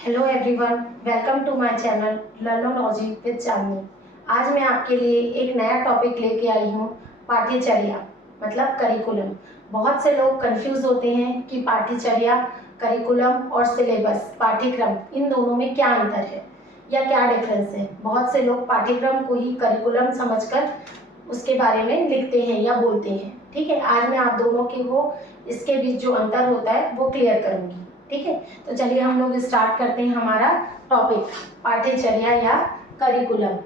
Hello everyone, welcome to my channel Learnology with Chandni. आज मैं आपके लिए एक नया टॉपिक लेके आई हूँ, पाठ्यचर्या मतलब करिकुलम। बहुत से लोग कंफ्यूज होते हैं कि पाठ्यचर्या, करिकुलम और सिलेबस पाठ्यक्रम इन दोनों में क्या अंतर है या क्या डिफरेंस है। बहुत से लोग पाठ्यक्रम को ही करिकुलम समझकर उसके बारे में लिखते हैं या बोलते हैं। ठीक है, आज मैं आप दोनों के को इसके बीच जो अंतर होता है वो क्लियर करूँगी। ठीक है, तो चलिए हम लोग स्टार्ट करते हैं हमारा टॉपिक, पाठ्यचर्या या करिकुलम।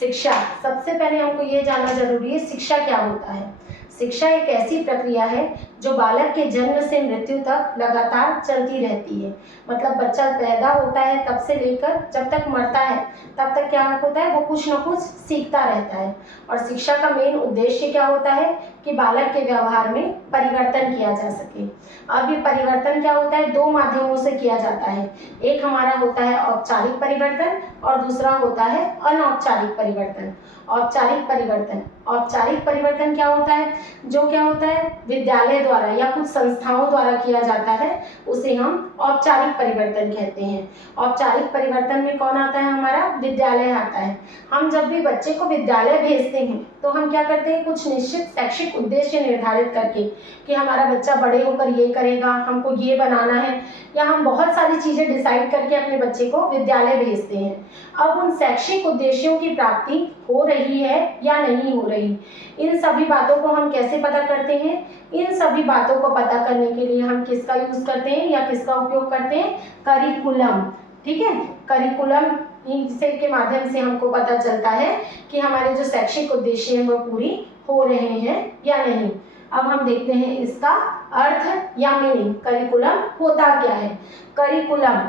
शिक्षा, सबसे पहले हमको ये जानना जरूरी है शिक्षा क्या होता है। शिक्षा एक ऐसी प्रक्रिया है जो बालक के जन्म से मृत्यु तक लगातार चलती रहती है। मतलब बच्चा पैदा होता है तब से लेकर जब तक मरता है तब तक क्या होता है, वो कुछ ना कुछ सीखता रहता है। और शिक्षा का मेन उद्देश्य क्या होता है कि बालक के व्यवहार में परिवर्तन किया जा सके। अब ये परिवर्तन क्या होता है, दो माध्यमों से किया जाता है। एक हमारा होता है औपचारिक परिवर्तन और दूसरा होता है अनौपचारिक परिवर्तन। औपचारिक परिवर्तन क्या होता है, जो क्या होता है विद्यालय द्वारा या कुछ संस्थाओं द्वारा किया जाता है, उसे हम औपचारिक परिवर्तन कहते हैं। औपचारिक परिवर्तन में कौन आता है, हमारा विद्यालय आता है। हम जब भी बच्चे को विद्यालय भेजते हैं तो हम क्या करते हैं, कुछ निश्चित शैक्षिक उद्देश्य निर्धारित करके कि हमारा बच्चा बड़े होकर ये करेगा, हमको ये बनाना है, या हम बहुत सारी चीजें डिसाइड करके अपने बच्चे को विद्यालय भेजते हैं। अब उन शैक्षिक उद्देश्यों की प्राप्ति हो रही है या नहीं हो रही, इन सभी बातों को हम कैसे पता करते हैं। इन सभी बातों को पता करने के लिए हम किसका यूज करते हैं या किसका उपयोग करते हैं, करिकुलम। ठीक है, करिकुलम के माध्यम से हमको पता चलता है कि हमारे जो शैक्षिक उद्देश्य हैं वो पूरी हो रहे हैं या नहीं। अब हम देखते हैं इसका अर्थ या मीनिंग, करिकुलम होता क्या है। करिकुलम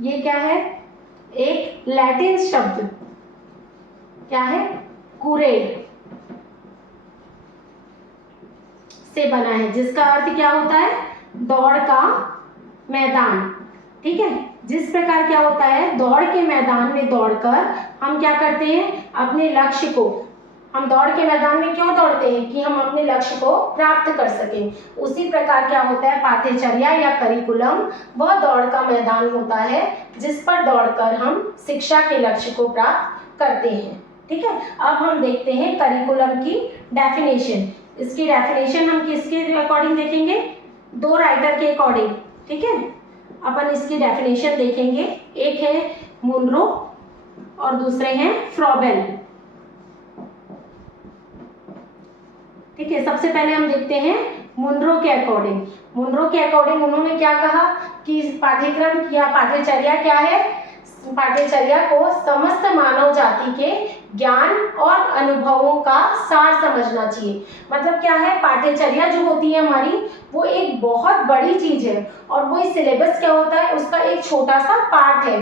ये क्या है, एक लैटिन शब्द क्या है, कुरे से बना है, जिसका अर्थ क्या होता है, दौड़ का मैदान। ठीक है, जिस प्रकार क्या होता है, दौड़ के मैदान में दौड़कर हम क्या करते हैं, अपने लक्ष्य को, हम दौड़ के मैदान में क्यों दौड़ते हैं कि हम अपने लक्ष्य को प्राप्त कर सकें। उसी प्रकार क्या होता है, पाठ्यचर्या या करिकुलम वह दौड़ का मैदान होता है जिस पर दौड़कर हम शिक्षा के लक्ष्य को प्राप्त करते हैं। ठीक है, अब हम देखते हैं करिकुलम की डेफिनेशन। इसकी डेफिनेशन हम किसके अकॉर्डिंग देखेंगे, दो राइटर के अकॉर्डिंग। ठीक है, अपन इसकी डेफिनेशन देखेंगे, एक है मुनरो और दूसरे हैं फ्रॉबेल। ठीक है, सबसे पहले हम देखते हैं मुनरो के अकॉर्डिंग। मुनरो के अकॉर्डिंग उन्होंने क्या कहा कि पाठ्यक्रम या पाठ्यचर्या क्या है, पाठ्यचर्या को समस्त मानव जाति के ज्ञान और अनुभवों का सार समझना चाहिए। मतलब क्या है, पाठ्यचर्या जो होती है हमारी वो एक बहुत बड़ी चीज है और वो सिलेबस क्या होता है उसका एक छोटा सा पार्ट है।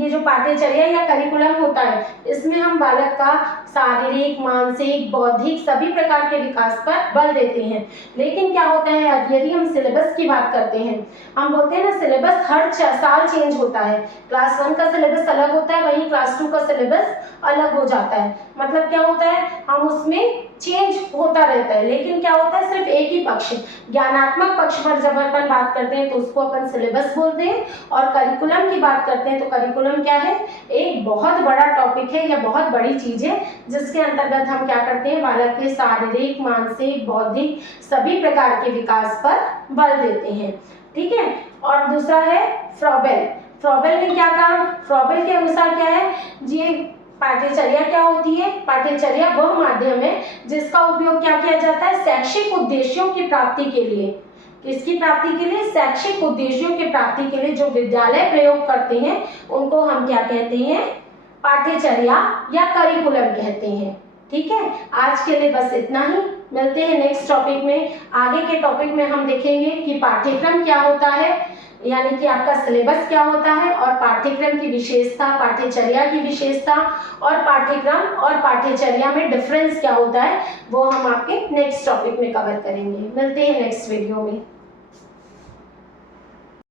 ये जो पाठ्यचर्या या करिकुलम होता है इसमें हम बालक का शारीरिक, मानसिक, बौद्धिक सभी प्रकार के विकास पर बल देते हैं। लेकिन क्या होता है, यदि हम सिलेबस की बात करते हैं, हम बोलते हैं ना सिलेबस हर साल चेंज होता है। क्लास 1 का सिलेबस अलग होता है, वहीं क्लास 2 का सिलेबस अलग हो जाता है। मतलब क्या होता है, हम उसमें चेंज होता रहता है। लेकिन क्या होता है, सिर्फ एक ही पक्ष, ज्ञानात्मक पक्ष पर जब अपन बात करते हैं तो उसको अपन सिलेबस बोलते हैं, और करिकुलम की बात करते हैं तो करिकुलम क्या है, एक बहुत बड़ा टॉपिक है या बहुत बड़ी चीज है जिसके अंतर्गत हम क्या करते हैं, बालक के शारीरिक, मानसिक, बौद्धिक सभी प्रकार के विकास पर बल देते हैं। ठीक है, और दूसरा है फ्रॉबेल। फ्रॉबेल ने क्या कहा, फ्रॉबेल के अनुसार क्या है, ये पाठ्यचर्या क्या होती है, पाठ्यचर्या वह माध्यम है जिसका उपयोग क्या किया जाता है, शैक्षिक उद्देश्यों की प्राप्ति के लिए। किसकी प्राप्ति के लिए, शैक्षिक उद्देश्यों की प्राप्ति के लिए जो विद्यालय प्रयोग करते हैं उनको हम क्या कहते हैं, पाठ्यचर्या या करिकुलम कहते हैं। ठीक है, आज के लिए बस इतना ही, मिलते हैं नेक्स्ट टॉपिक में। आगे के टॉपिक में हम देखेंगे कि पाठ्यक्रम क्या होता है, यानी कि आपका सिलेबस क्या होता है, और पाठ्यक्रम की विशेषता, पाठ्यचर्या की विशेषता, और पाठ्यक्रम और पाठ्यचर्या में डिफरेंस क्या होता है, वो हम आपके नेक्स्ट टॉपिक में कवर करेंगे। मिलते हैं नेक्स्ट वीडियो में।